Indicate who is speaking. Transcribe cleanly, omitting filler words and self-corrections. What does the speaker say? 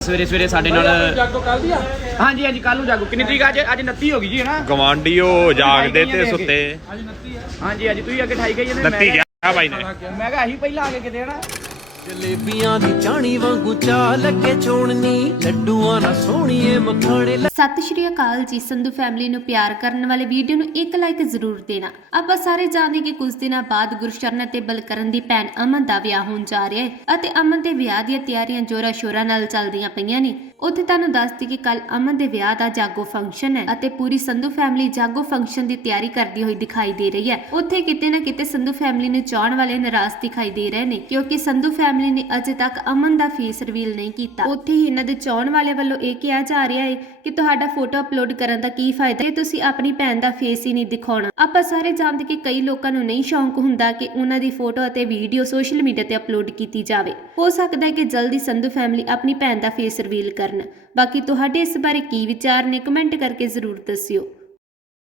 Speaker 1: ਸਵੇਰੇ ਸਵੇਰੇ ਸਾਡੇ ਨਾਲ
Speaker 2: ਜਾਗੋ ਕੱਲ ਦੀ ਆ
Speaker 1: ਹਾਂਜੀ ਹਾਂਜੀ ਕੱਲ ਨੂੰ ਜਾਗੋ ਕਿੰਨੀ ਤਰੀਕ ਅੱਜ 29 ਹੋ ਗਈ ਜੀ ਹੈ ਨਾ
Speaker 3: ਗਵਾਂਢੀ ਉਹ ਜਾਗਦੇ ਤੇ ਸੁੱਤੇ
Speaker 2: ਅੱਜ 29 ਆ
Speaker 1: ਹਾਂਜੀ ਹਾਂਜੀ ਤੁਸੀਂ ਅੱਗੇ ਠਾਈ ਗਈ ਜਾਂਦੇ
Speaker 3: ਨੱਤੀ ਗਿਆ ਬਾਈ ਨੇ
Speaker 1: ਮੈਂ ਕਿਹਾ ਅਸੀਂ ਪਹਿਲਾਂ ਆ ਕੇ ਕਿਤੇ ਹਨਾ
Speaker 4: ਜਲੇਬੀਆਂ ਦੀ ਚਾਣੀ ਵਾਂਗੂ ਚਾਹ ਲੱਗੇ ਚੋਣਨੀ ਲੱਡੂਆਂ ਨਾਲ ਸੋਹਣੀਏ ਮਖਾਣੇ
Speaker 5: ਸਤਿ ਸ਼੍ਰੀ ਅਕਾਲ ਜੀ। ਸੰਧੂ ਫੈਮਿਲੀ ਨੂੰ ਪਿਆਰ ਕਰਨ ਵਾਲੇ ਵੀਡੀਓ ਨੂੰ ਇੱਕ ਲਾਈਕ ਜ਼ਰੂਰ ਦੇਣਾ। ਆਪਾਂ ਸਾਰੇ ਜਾਣਦੇ ਕਿ ਕੁਝ ਦਿਨਾਂ ਬਾਅਦ ਗੁਰਸ਼ਰਨ ਅਤੇ ਬਲਕਰਨ ਦੀ ਭੈਣ ਅਮਨ ਦਾ ਵਿਆਹ ਹੋਣ ਜਾ ਰਿਹਾ ਹੈ ਅਤੇ ਅਮਨ ਦੇ ਵਿਆਹ ਦੀਆਂ ਤਿਆਰੀਆਂ ਜੋਰਾਂ ਸ਼ੋਰਾਂ ਨਾਲ ਚੱਲਦੀਆਂ ਪਈਆਂ ਨੇ। ਉੱਥੇ ਤੁਹਾਨੂੰ ਦੱਸਦੀ ਕਿ ਕੱਲ ਅਮਨ ਦੇ ਵਿਆਹ ਦਾ ਜਾਗੋ ਫੰਕਸ਼ਨ ਹੈ ਅਤੇ ਪੂਰੀ ਸੰਧੂ ਫੈਮਿਲੀ ਜਾਗੋ ਫੰਕਸ਼ਨ ਦੀ ਤਿਆਰੀ ਕਰਦੀ ਹੋਈ ਦਿਖਾਈ ਦੇ ਰਹੀ ਹੈ। ਉੱਥੇ ਕਿਤੇ ਨਾ ਕਿਤੇ ਸੰਧੂ ਫੈਮਿਲੀ ਨੂੰ ਚਾਹਣ ਵਾਲੇ ਨਾਰਾਜ਼ ਦਿਖਾਈ ਦੇ ਰਹੇ ਨੇ ਕਿਉਂਕਿ ਸੰਧੂ ਫੈਮਿਲੀ ਨੇ ਅਜੇ ਤੱਕ ਅਮਨ ਦਾ ਫੇਸ ਰਿਵੀਲ ਨਹੀਂ ਕੀਤਾ। ਉੱਥੇ ਹੀ ਇਹਨਾਂ ਦੇ ਚਾਹਣ ਵਾਲੇ ਵੱਲੋਂ ਇਹ ਕਿਹਾ ਜਾ ਰਿਹਾ ਹੈ ਕਿ ਤੁਹਾਡਾ ਫੋਟੋ ਅਪਲੋਡ ਕਰਨ ਦਾ ਕੀ ਫਾਇਦਾ ਜੇ ਤੁਸੀਂ ਆਪਣੀ ਭੈਣ ਦਾ ਫੇਸ ਹੀ ਨਹੀਂ ਦਿਖਾਉਣਾ। ਆਪਾਂ ਸਾਰੇ ਜਾਣਦੇ ਕਿ ਕਈ ਲੋਕਾਂ ਨੂੰ ਨਹੀਂ ਸ਼ੌਂਕ ਹੁੰਦਾ ਕਿ ਉਹਨਾਂ ਦੀ ਫੋਟੋ ਅਤੇ ਵੀਡੀਓ ਸੋਸ਼ਲ ਮੀਡੀਆ ਤੇ ਅਪਲੋਡ ਕੀਤੀ ਜਾਵੇ। ਹੋ ਸਕਦਾ ਹੈ ਕਿ ਜਲਦੀ ਸੰਧੂ ਫੈਮਿਲੀ ਆਪਣੀ ਭੈਣ ਦਾ ਫੇਸ ਰਿਵੀਲ ਕਰਨ। ਬਾਕੀ ਤੁਹਾਡੇ ਇਸ ਬਾਰੇ ਕੀ ਵਿਚਾਰ ਨੇ ਕਮੈਂਟ ਕਰਕੇ ਜ਼ਰੂਰ ਦੱਸਿਓ।